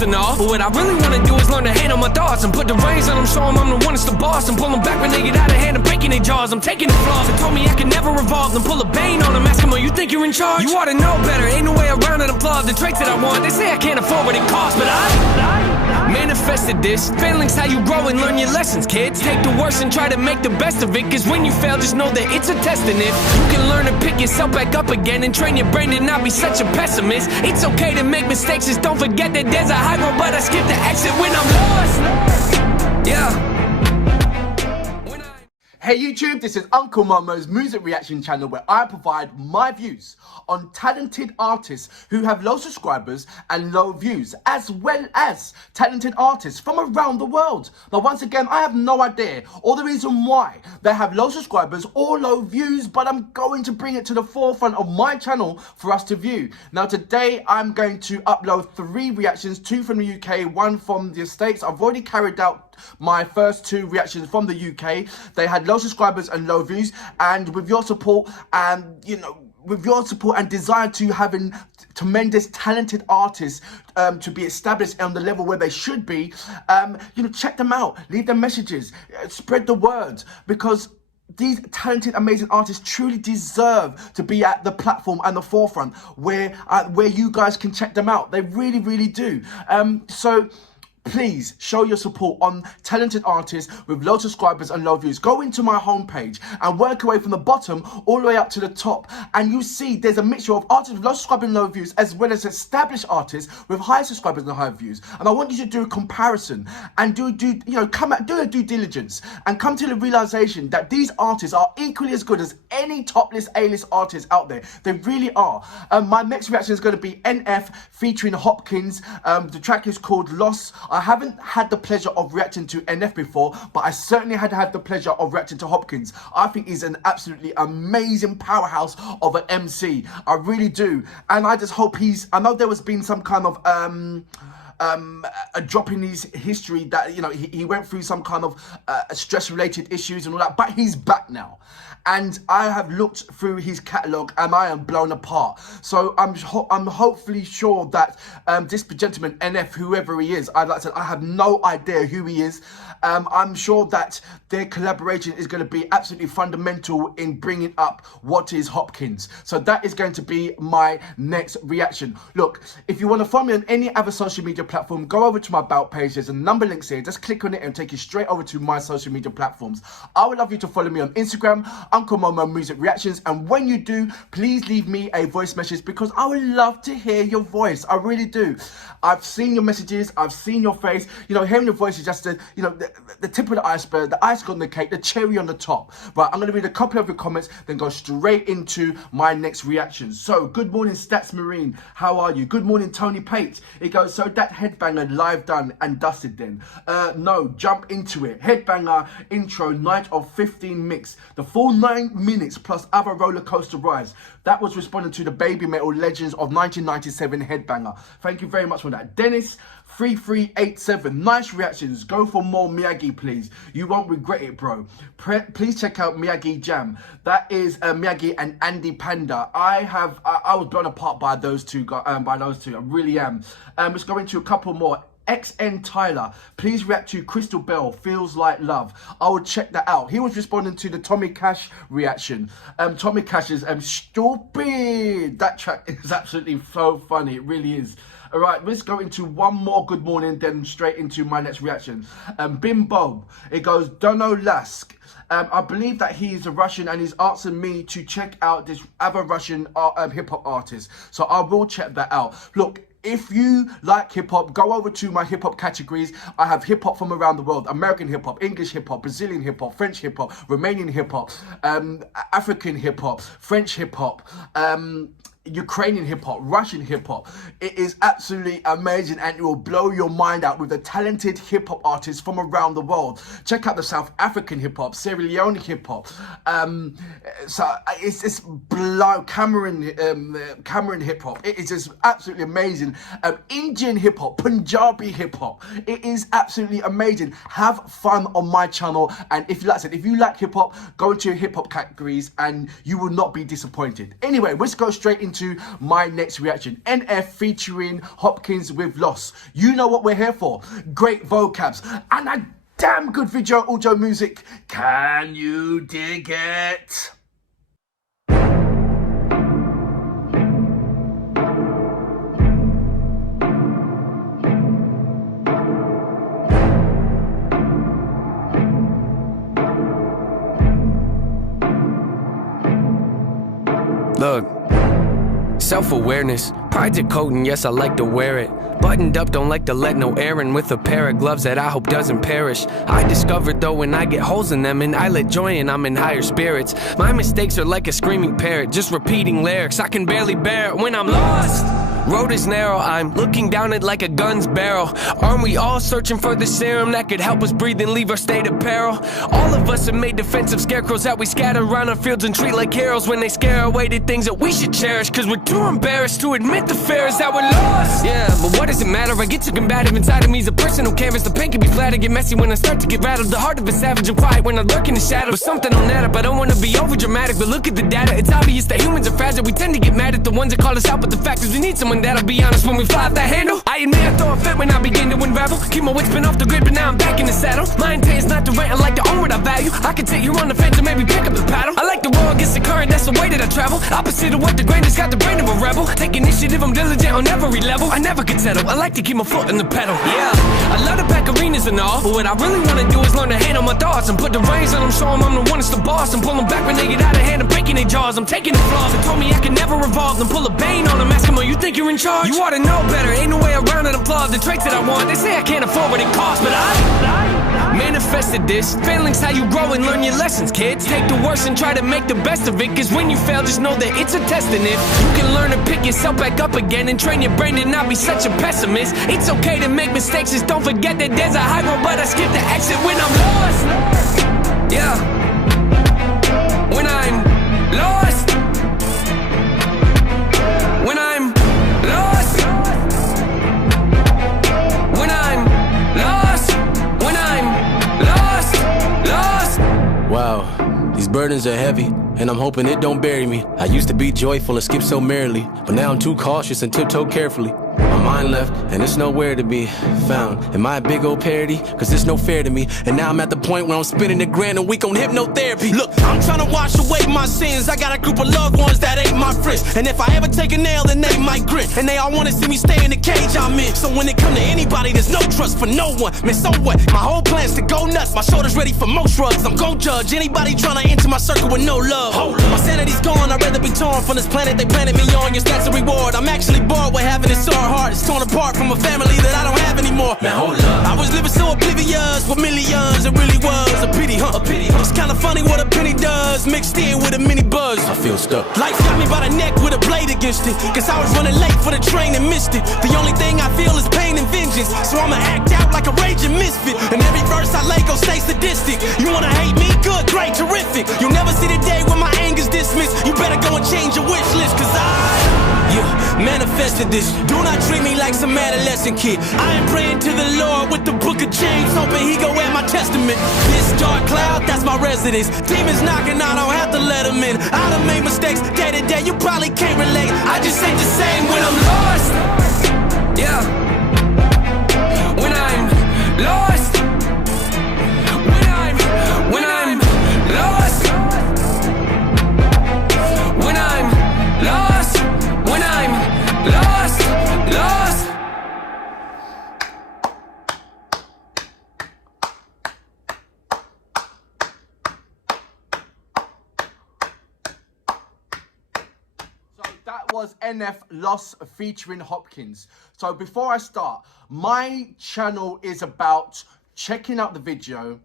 boss and all. But what I really wanna do is learn to handle my thoughts and put the reins on them, show them I'm the one that's the boss, and pull them back when they get out of hand and breaking their jaws. I'm taking the flaws and told me I can never revolve, then pull a bane on them, ask them, oh, you think you're in charge? You ought to know better, ain't no way around it. I'm flawed, the traits that I want, they say I can't afford what it costs, but I manifested this. Failing's how you grow and learn your lessons, kids. Take the worst and try to make the best of it, cause when you fail, just know that it's a test, and if you can learn to pick yourself back up again and train your brain to not be such a pessimist. It's okay to make mistakes, just don't forget that there's a high road, but I skip the exit when I'm lost. Yeah. Hey YouTube, this is Uncle Momo's music reaction channel where I provide my views on talented artists who have low subscribers and low views, as well as talented artists from around the world. Now once again, I have no idea or the reason why they have low subscribers or low views, but I'm going to bring it to the forefront of my channel for us to view. Now today I'm going to upload 3 reactions, 2 from the UK, 1 from the States. I've already carried out my first 2 reactions from the UK. They had low subscribers and low views, and with your support and with your support and desire to having tremendous talented artists to be established on the level where they should be, check them out, leave them messages, spread the word, because these talented, amazing artists truly deserve to be at the platform and the forefront where you guys can check them out. They really, really do. So please show your support on talented artists with low subscribers and low views. Go into my homepage and work your way from the bottom all the way up to the top, and you see there's a mixture of artists with low subscribers and low views, as well as established artists with high subscribers and high views. And I want you to do a comparison and do a due diligence and come to the realization that these artists are equally as good as any top list A-list artists out there. They really are. My next reaction is going to be NF featuring Hopkins. The track is called Lost. I haven't had the pleasure of reacting to NF before, but I certainly had the pleasure of reacting to Hopkins. I think he's an absolutely amazing powerhouse of an MC. I really do. And I just hope I know there has been some kind of a drop in his history that, he went through some kind of stress-related issues and all that, but he's back now. And I have looked through his catalogue and I am blown apart. So I'm hopefully sure that this gentleman, NF, whoever he is, like I said, I have no idea who he is. I'm sure that their collaboration is going to be absolutely fundamental in bringing up what is Hopkins. So that is going to be my next reaction. Look, if you want to follow me on any other social media platform, go over to my About page. There's a number links here. Just click on it and take you straight over to my social media platforms. I would love you to follow me on Instagram, Uncle Momo Music Reactions. And when you do, please leave me a voice message, because I would love to hear your voice. I really do. I've seen your messages. I've seen your face. Hearing your voice is just the tip of the iceberg, the icing on the cake, the cherry on the top. Right, I'm going to read a couple of your comments, then go straight into my next reaction. So, good morning, Stats Marine. How are you? Good morning, Tony Pate. It goes, so that headbanger live done and dusted then? No, jump into it. Headbanger intro, night of 15 mix. The full 9 minutes plus other roller coaster rides. That was responding to the Baby Metal Legends of 1997 headbanger. Thank you very much for that. Dennis 3387, nice reactions. Go for more Miyagi, please. You won't regret it, bro. Please check out Miyagi Jam. That is Miyagi and Andy Panda. I was blown apart by those two. I really am. Let's go into a couple more. XN Tyler, please react to Crystal Bell, Feels Like Love. I will check that out. He was responding to the Tommy Cash reaction. Tommy Cash's Stupid. That track is absolutely so funny. It really is. All right, let's go into one more good morning, then straight into my next reaction. Bimbo, it goes, Dono Lask. I believe that he's a Russian and he's asking me to check out this other Russian hip-hop artist. So I will check that out. Look, if you like hip-hop, go over to my hip-hop categories. I have hip-hop from around the world. American hip-hop, English hip-hop, Brazilian hip-hop, French hip-hop, Romanian hip-hop, African hip-hop, French hip-hop, Ukrainian hip-hop, Russian hip-hop. It is absolutely amazing, and it will blow your mind out with the talented hip-hop artists from around the world. Check out the South African hip-hop, Sierra Leone hip-hop. So it's blow Cameroon hip-hop. It is just absolutely amazing. Indian hip-hop, Punjabi hip-hop. It is absolutely amazing. Have fun on my channel, and if you like hip-hop, go into your hip-hop categories and you will not be disappointed. Anyway, let's go straight into into my next reaction. NF featuring Hopkins with Loss. You know what we're here for. Great vocabs and a damn good video audio music. Can you dig it? Look, self-awareness, pride's a coat and yes I like to wear it. Buttoned up, don't like to let no air in, with a pair of gloves that I hope doesn't perish. I discovered though when I get holes in them and I let joy in, I'm in higher spirits. My mistakes are like a screaming parrot, just repeating lyrics. I can barely bear it when I'm lost. Road is narrow, I'm looking down it like a gun's barrel. Aren't we all searching for the serum that could help us breathe and leave our state of peril? All of us have made defensive scarecrows that we scatter around our fields and treat like heroes when they scare away the things that we should cherish, cause we're too embarrassed to admit the fear is that we're lost. Yeah, but what does it matter? I get too combative inside of me, is a personal canvas. The pain can be flat, I get messy when I start to get rattled. The heart of a savage and quiet when I lurk in the shadow. But something on that up, I don't wanna be over dramatic, but look at the data, it's obvious that humans are fragile. We tend to get mad at the ones that call us out, but the fact is we need someone that'll be honest when we fly off that handle. I admit I throw a fit when I begin to unravel. Keep my wits been off the grid, but now I'm back in the saddle. My intent is not to rant, I like to own what I value. I can take you on the fence and maybe pick up the paddle. I like to roll against the current, that's the way that I travel. Opposite of what the grain has got the brain of a rebel. Take initiative, I'm diligent on every level. I never could settle, I like to keep my foot in the pedal. Yeah, I love to pack arenas and all, but what I really wanna do is learn to handle my thoughts and put the reins on them, show them I'm the one that's the boss, and pull them back when they get out of hand and breaking their jaws. I'm taking the flaws, they told me I can never revolve, then pull a bane on them, ask them, oh, you think you're in charge? You ought to know better, ain't no way around it, I'm flawed. The traits that I want, they say I can't afford what it costs, but I manifested this. Failing's how you grow and learn your lessons, kids. Take the worst and try to make the best of it, cause when you fail, just know that it's a test, and if you can learn to pick yourself back up again and train your brain to not be such a pessimist. It's okay to make mistakes, just don't forget that there's a high road, but I skip the exit when I'm lost. Yeah, when I'm lost. When I'm lost. When I'm lost. When I'm lost. Lost. Wow, these burdens are heavy, and I'm hoping it don't bury me. I used to be joyful and skip so merrily, but now I'm too cautious and tiptoe carefully. My mind left, and it's nowhere to be found. Am I a big old parody? Cause it's no fair to me. And now I'm at the point where I'm spending $1,000 a week on hypnotherapy. Look, I'm trying to wash away my sins. I got a group of loved ones that ain't my friends, and if I ever take a nail, then they might grin. And they all wanna see me stay in the cage I'm in. So when it come to anybody, there's no trust for no one. Man, so what? My whole plan's to go nuts. My shoulder's ready for most drugs. I'm gon' judge anybody trying to enter my circle with no love. My sanity's gone, I'd rather be torn from this planet they planted me on. Your stats a reward. I'm actually bored with having it so hard. It's torn apart from a family that I don't have anymore. Man, hold up. I was living so oblivious with millions. It really was a pity, huh? A pity, huh? It's kinda funny what a penny does, mixed in with a mini buzz. I feel stuck. Life got me by the neck with a blade against it, cause I was running late for the train and missed it. The only thing I feel is pain and vengeance, so I'ma act out like a raging misfit. And every verse I lay gon' stay sadistic. You wanna hate me? Good, great, terrific. You'll never see the day when my anger's dismissed. You better go and change your wish list, cause manifested this. Do not treat me like some adolescent kid. I am praying to the Lord with the book of James, hoping he go at my testament. This dark cloud, that's my residence. Demons knocking, I don't have to let them in. I done made mistakes day to day, you probably can't relate. I just ain't the same when I'm lost. Yeah, when I'm lost. When I'm lost. When I'm lost. When I'm lost, lost. So that was NF Loss featuring Hopkins. So before I start, my channel is about checking out the video.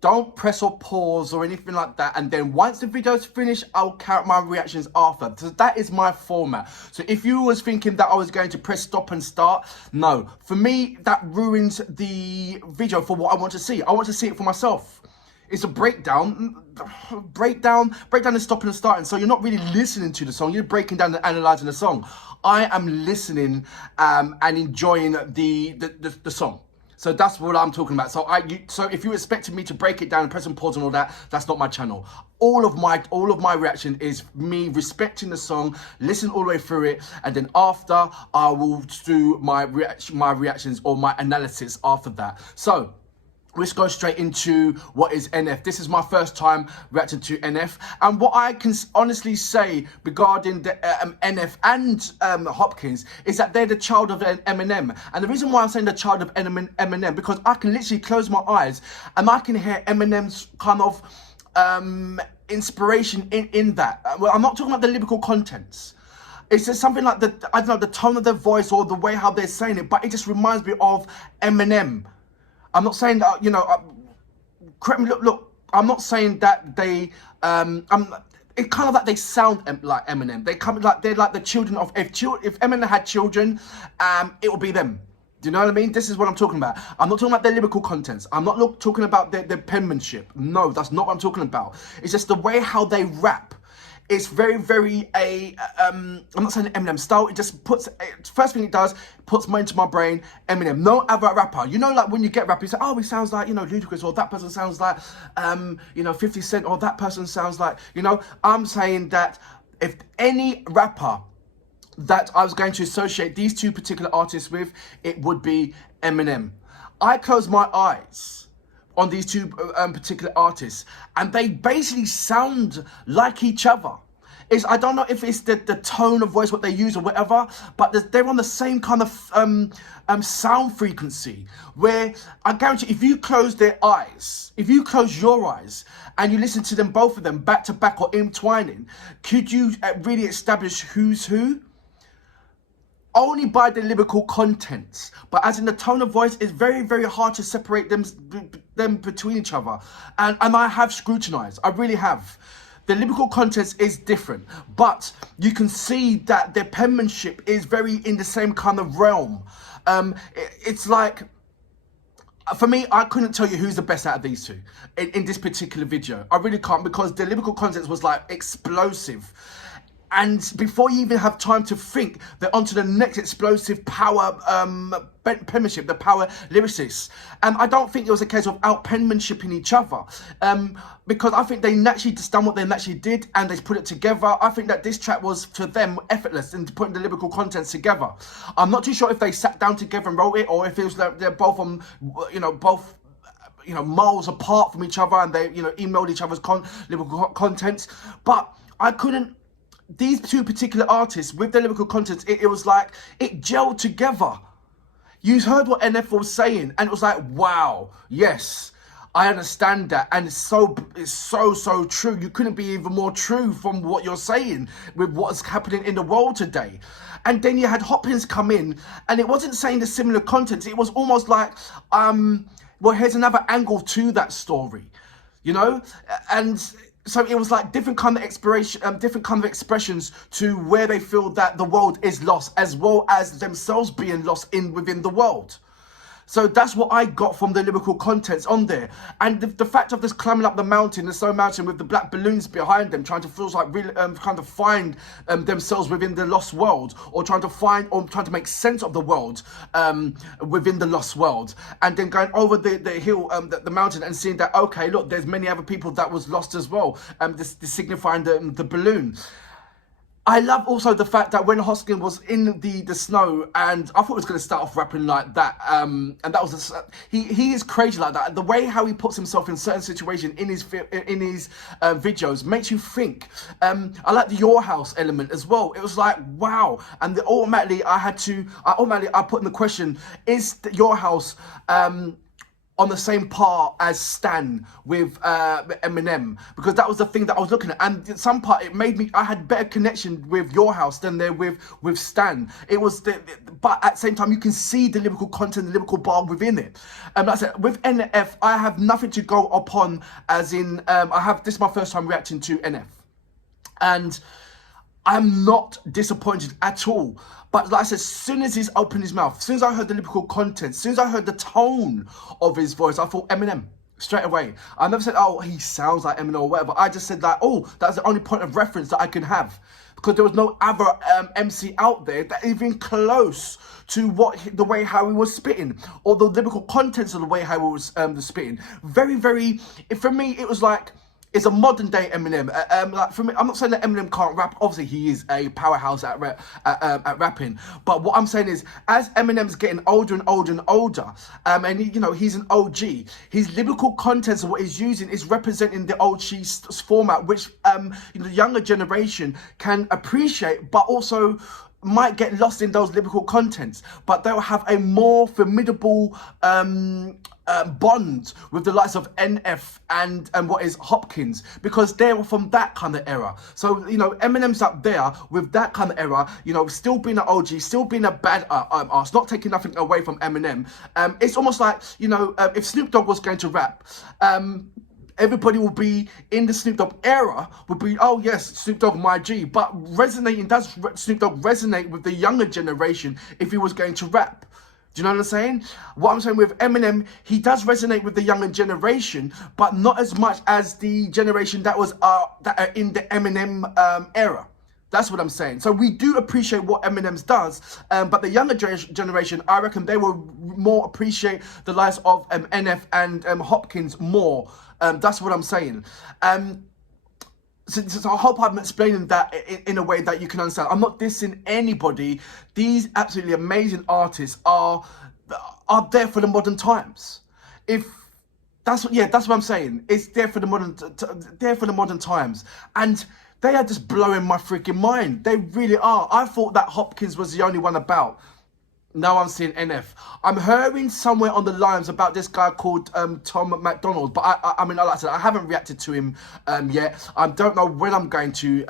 Don't press or pause or anything like that. And then once the video's finished, I'll count my reactions after. So that is my format. So if you was thinking that I was going to press stop and start, no. For me, that ruins the video for what I want to see. I want to see it for myself. It's a breakdown and stopping and starting. So you're not really listening to the song. You're breaking down and analysing the song. I am listening and enjoying the song. So that's what I'm talking about. So if you expected me to break it down and press and pause and all that, that's not my channel. All of my reaction is me respecting the song, listen all the way through it, and then after I will do my reactions or my analysis after that. So let's go straight into what is NF. This is my first time reacting to NF, and what I can honestly say regarding the NF and Hopkins is that they're the child of Eminem. And the reason why I'm saying the child of Eminem, because I can literally close my eyes and I can hear Eminem's kind of inspiration in that. Well, I'm not talking about the lyrical contents. It's just something like the tone of their voice or the way how they're saying it, but it just reminds me of Eminem. I'm not saying that, correct me, look, I'm not saying that they, it's kind of like they sound like Eminem. They're like the children of, if Eminem had children, it would be them. Do you know what I mean? This is what I'm talking about. I'm not talking about their lyrical contents. I'm not talking about their penmanship. No, that's not what I'm talking about. It's just the way how they rap. It's very, very I'm not saying Eminem style. It just first thing it does, puts money into my brain, Eminem. No other rapper. Like when you get rap, you say, oh, he sounds like, Ludacris, or that person sounds like, 50 Cent, or that person sounds like, I'm saying that if any rapper that I was going to associate these two particular artists with, it would be Eminem. I close my eyes on these two particular artists, and they basically sound like each other. I don't know if it's the tone of voice, what they use or whatever, but they're on the same kind of sound frequency, where I guarantee if you close your eyes and you listen to them, both of them back to back or entwining, could you really establish who's who? Only by the lyrical contents, but as in the tone of voice, it's very, very hard to separate them between each other. And I have scrutinized, I really have. The lyrical contents is different, but you can see that their penmanship is very in the same kind of realm. It's like, for me, I couldn't tell you who's the best out of these two in this particular video. I really can't, because the lyrical content was like explosive. And before you even have time to think, they're onto the next explosive power penmanship, the power lyricists. I don't think it was a case of out penmanshiping each other, because I think they naturally just done what they naturally did and they put it together. I think that this track was, for them, effortless in putting the lyrical contents together. I'm not too sure if they sat down together and wrote it, or if it was like they're both on, miles apart from each other, and they, emailed each other's lyrical contents. But I couldn't. These two particular artists with their lyrical content, it was like it gelled together. You heard what NF was saying, and it was like, wow, yes, I understand that, and it's so true. You couldn't be even more true from what you're saying with what's happening in the world today. And then you had Hopkins come in, and it wasn't saying the similar content. It was almost like, well, here's another angle to that story, and so it was like different kind of expressions to where they feel that the world is lost, as well as themselves being lost within the world. So that's what I got from the lyrical contents on there. And the fact of this climbing up the mountain, the snow mountain, with the black balloons behind them, trying to feel like really kind of find themselves within the lost world, or trying to make sense of the world within the lost world. And then going over the hill, the mountain, and seeing that, okay, look, there's many other people that was lost as well, this signifying the balloon. I love also the fact that when Hopsin was in the snow, and I thought he was going to start off rapping like that, and that was he is crazy like that. The way how he puts himself in certain situations in his videos makes you think. I like the Your House element as well. It was like, wow, and automatically I put in the question: is Your House on the same par as Stan with Eminem? Because that was the thing that I was looking at, and in some part it made me, I had better connection with Your House than there with Stan. It was but at the same time you can see the lyrical content, the lyrical bar within it. Like I said, with NF, I have nothing to go upon, as in this is my first time reacting to NF, and I'm not disappointed at all. But like I said, as soon as he's opened his mouth, as soon as I heard the lyrical content, as soon as I heard the tone of his voice, I thought Eminem. straight away. I never said, oh, he sounds like Eminem or whatever. I just said that, oh, that's the only point of reference that I can have. Because there was no other MC out there that even close to the way how he was spitting, or the lyrical contents of the way how he was spitting. Very, very, for me, it was like, it's a modern day Eminem. Like for me, I'm not saying that Eminem can't rap. Obviously, he is a powerhouse at rapping. But what I'm saying is, as Eminem's getting older and older and older, and he, he's an OG. His lyrical contents of what he's using is representing the OG format, which the younger generation can appreciate, but also might get lost in those lyrical contents. But they'll have a more formidable bond with the likes of NF and what is Hopkins, because they're from that kind of era. So Eminem's up there with that kind of era, still being an OG, still being a bad arse, not taking nothing away from Eminem. It's almost like if Snoop Dogg was going to rap, everybody will be in the Snoop Dogg era, would be, oh yes, Snoop Dogg my G. But does Snoop Dogg resonate with the younger generation if he was going to rap? Do you know what I'm saying? What I'm saying with Eminem, he does resonate with the younger generation, but not as much as the generation that was that are in the Eminem era. That's what I'm saying. So we do appreciate what Eminem does, but the younger generation, I reckon they will more appreciate the likes of NF and Hopkins more. That's what I'm saying. So I hope I'm explaining that in a way that you can understand. I'm not dissing anybody. These absolutely amazing artists are there for the modern times. That's what I'm saying. It's there for the modern times, and they are just blowing my freaking mind. They really are. I thought that Hopkins was the only one about. Now I'm seeing NF. I'm hearing somewhere on the lines about this guy called Tom McDonald, but I mean, like I said, I haven't reacted to him yet. I don't know when I'm going to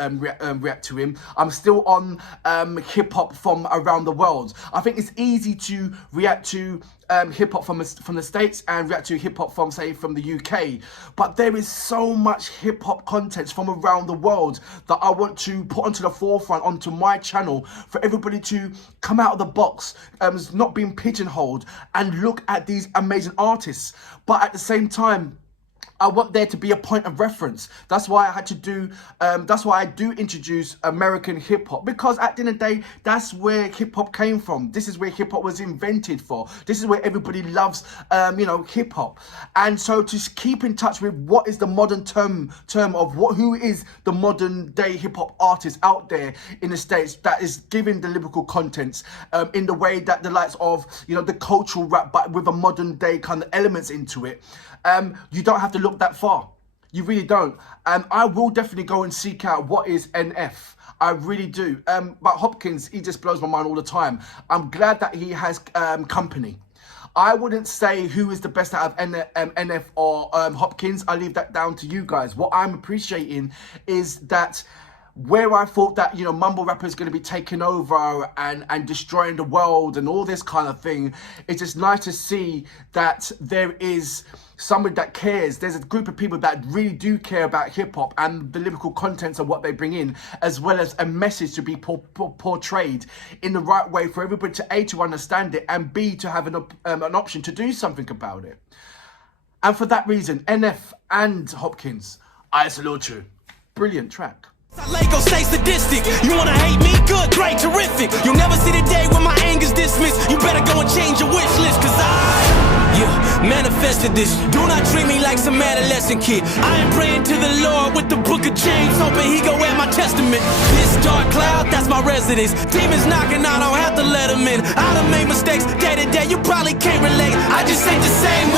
react to him. I'm still on hip hop from around the world. I think it's easy to react to hip hop from the States and react to hip hop from, say, from the UK. But there is so much hip hop content from around the world that I want to put onto the forefront, onto my channel, for everybody to come out of the box, not being pigeonholed, and look at these amazing artists. But at the same time, I want there to be a point of reference. That's why I had to do, that's why I do introduce American hip hop, because at the end of the day, that's where hip hop came from. This is where hip hop was invented for. This is where everybody loves, hip hop. And so to keep in touch with what is the modern term of who is the modern day hip hop artist out there in the States that is giving the lyrical contents in the way that the likes of, the cultural rap, but with a modern day kind of elements into it. You don't have to look that far. You really don't. And I will definitely go and seek out what is NF. I really do. But Hopkins, he just blows my mind all the time. I'm glad that he has company. I wouldn't say who is the best out of NF or Hopkins. I leave that down to you guys. What I'm appreciating is that where I thought that, mumble rapper is going to be taking over and destroying the world and all this kind of thing, it's just nice to see that there is somebody that cares. There's a group of people that really do care about hip-hop and the lyrical contents of what they bring in, as well as a message to be portrayed in the right way for everybody to A, to understand it, and B, to have an option to do something about it. And for that reason, NF and Hopkins, I salute you. Brilliant track. Lego stay sadistic. You wanna hate me? Good, great, terrific. You'll never see the day when my anger's dismissed. You better go and change your wish list, cause manifested this. Do not treat me like some adolescent kid. I am praying to the Lord with the book of James, hoping he go at my testament. This dark cloud, that's my residence. Demons knocking, I don't have to let them in. I done made mistakes day to day, you probably can't relate. I just ain't the same